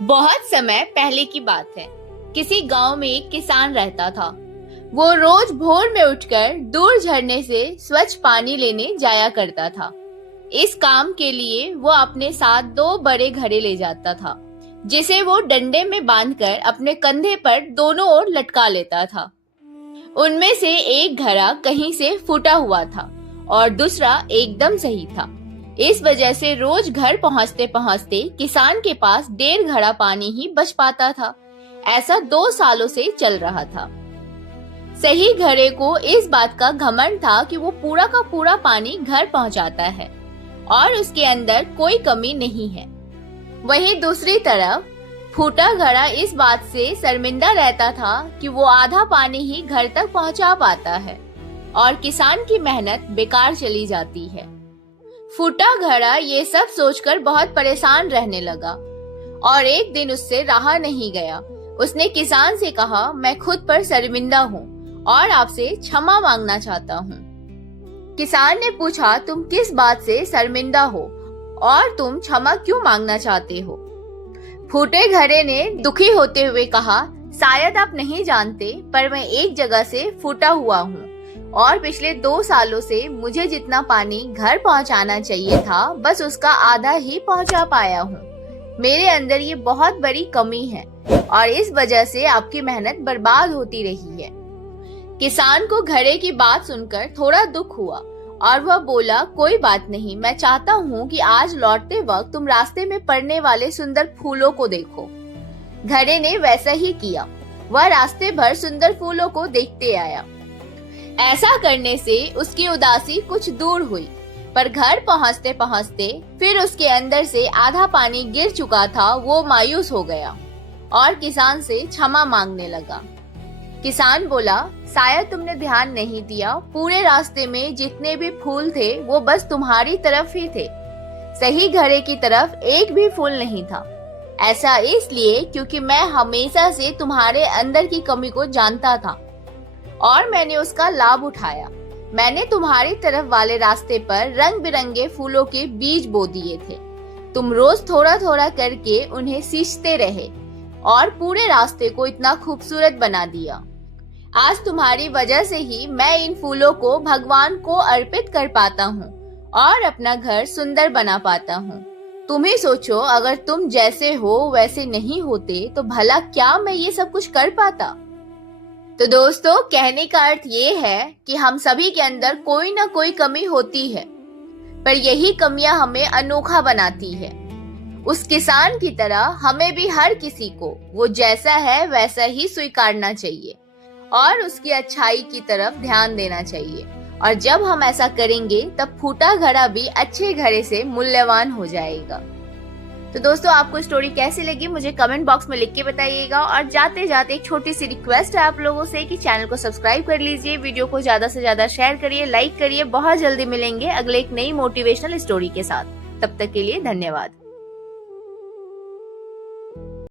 बहुत समय पहले की बात है। किसी गांव में एक किसान रहता था। वो रोज भोर में उठकर दूर झरने से स्वच्छ पानी लेने जाया करता था। इस काम के लिए वो अपने साथ दो बड़े घड़े ले जाता था, जिसे वो डंडे में बांधकर अपने कंधे पर दोनों ओर लटका लेता था। उनमें से एक घड़ा कहीं से फूटा हुआ था और दूसरा एकदम सही था। इस वजह से रोज घर पहुंचते पहुंचते किसान के पास 1.5 घड़ा पानी ही बच पाता था। ऐसा 2 सालों से चल रहा था। सही घड़े को इस बात का घमंड था कि वो पूरा का पूरा पानी घर पहुंचाता है और उसके अंदर कोई कमी नहीं है। वहीं दूसरी तरफ फूटा घड़ा इस बात से शर्मिंदा रहता था कि वो आधा पानी ही घर तक पहुंचा पाता है और किसान की मेहनत बेकार चली जाती है। फूटा घड़ा ये सब सोचकर बहुत परेशान रहने लगा और एक दिन उससे रहा नहीं गया। उसने किसान से कहा, मैं खुद पर शर्मिंदा हूँ और आपसे क्षमा मांगना चाहता हूँ। किसान ने पूछा, तुम किस बात से शर्मिंदा हो और तुम क्षमा क्यों मांगना चाहते हो? फूटे घड़े ने दुखी होते हुए कहा, शायद आप नहीं जानते, पर मैं एक जगह से फूटा हुआ हूँ और पिछले 2 सालों से मुझे जितना पानी घर पहुंचाना चाहिए था, बस उसका आधा ही पहुंचा पाया हूँ। मेरे अंदर ये बहुत बड़ी कमी है और इस वजह से आपकी मेहनत बर्बाद होती रही है। किसान को घड़े की बात सुनकर थोड़ा दुख हुआ और वह बोला, कोई बात नहीं, मैं चाहता हूँ कि आज लौटते वक्त तुम रास्ते में पड़ने वाले सुंदर फूलों को देखो। घड़े ने वैसा ही किया। वह रास्ते भर सुंदर फूलों को देखते आया। ऐसा करने से उसकी उदासी कुछ दूर हुई, पर घर पहुंचते पहुंचते फिर उसके अंदर से आधा पानी गिर चुका था। वो मायूस हो गया और किसान से क्षमा मांगने लगा। किसान बोला, शायद तुमने ध्यान नहीं दिया, पूरे रास्ते में जितने भी फूल थे वो बस तुम्हारी तरफ ही थे। सही घड़े की तरफ एक भी फूल नहीं था। ऐसा इसलिए क्योंकि मैं हमेशा से तुम्हारे अंदर की कमी को जानता था और मैंने उसका लाभ उठाया। मैंने तुम्हारी तरफ वाले रास्ते पर रंग बिरंगे फूलों के बीज बो दिए थे। तुम रोज थोड़ा थोड़ा करके उन्हें सींचते रहे और पूरे रास्ते को इतना खूबसूरत बना दिया। आज तुम्हारी वजह से ही मैं इन फूलों को भगवान को अर्पित कर पाता हूँ और अपना घर सुंदर बना पाता हूँ। तुम ही सोचो, अगर तुम जैसे हो वैसे नहीं होते तो भला क्या मैं ये सब कुछ कर पाता? तो दोस्तों, कहने का अर्थ ये है कि हम सभी के अंदर कोई ना कोई कमी होती है, पर यही कमियां हमें अनोखा बनाती है। उस किसान की तरह हमें भी हर किसी को वो जैसा है वैसा ही स्वीकारना चाहिए और उसकी अच्छाई की तरफ ध्यान देना चाहिए। और जब हम ऐसा करेंगे तब फूटा घड़ा भी अच्छे घड़े से मूल्यवान हो जाएगा। तो दोस्तों, आपको स्टोरी कैसी लगी मुझे कमेंट बॉक्स में लिख के बताइएगा। और जाते जाते एक छोटी सी रिक्वेस्ट है आप लोगों से कि चैनल को सब्सक्राइब कर लीजिए, वीडियो को ज्यादा से ज्यादा शेयर करिए, लाइक करिए। बहुत जल्दी मिलेंगे अगले एक नई मोटिवेशनल स्टोरी के साथ। तब तक के लिए धन्यवाद।